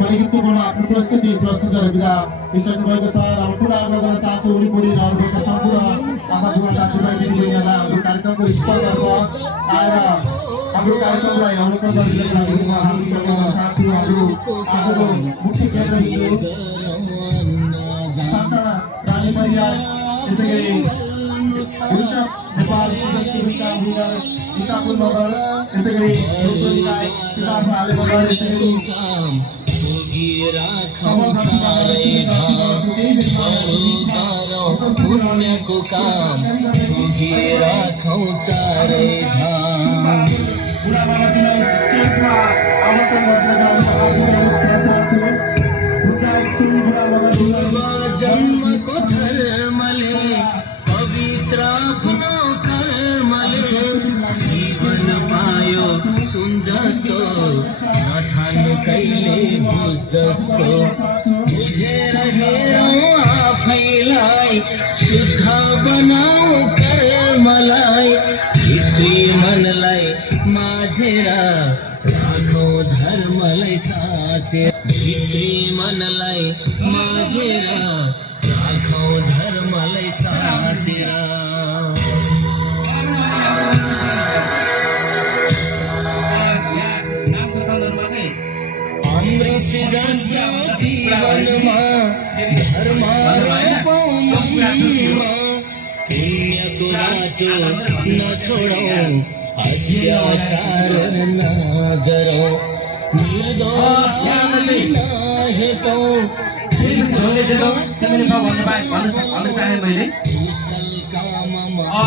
परिगतिबाट आफ्नो प्रस्तुत गरेर यसरी भएको छ र पुरा आग्रह गर्न चाहन्छु वरिपरि रहनुभएका सम्पूर्ण आमा बुवा दाजुभाइ दिदीबहिनीहरूलाई हाम्रो कार्यक्रमको स्थलतर्फ आएर हाम्रो कार्यक्रमलाई अवलोकन गरिदिनको लागि म हार्दिक धन्यवाद दिन चाहन्छु। हाम्रो आजको मुख्य केन्द्रबिन्दु शान्ता रानी परियार, त्यसै गरी वृषभ नेपाल सुरक्षा विभाग इकापुर नगर, त्यसै गरी सिद्धार्थ आले नगर, त्यसै गरी पुण्यको काम राखौँ चारै धाम। जन्मको धर्मले पवित्र आफ्नो कर्मले जीवन पायो सुन जस्तो नठान कहिले बुझ जस्तो। बुझेर हेरौँ आफैलाई शुद्ध बनाऊ कर्मलाई भित्री मनलाई माझेर राखौँ धर्मलाई साँचेर। भित्री मनलाई माझेर राखौँ धर्मलाई साँचेर। अमृत जस्तो जीवनमा धर्म रोपौँ मनमा। पुण्यको बाटो नछोडौँ अत्याचार नगरौँ। निर्दोषलाई नहेटौँ कुशल काममा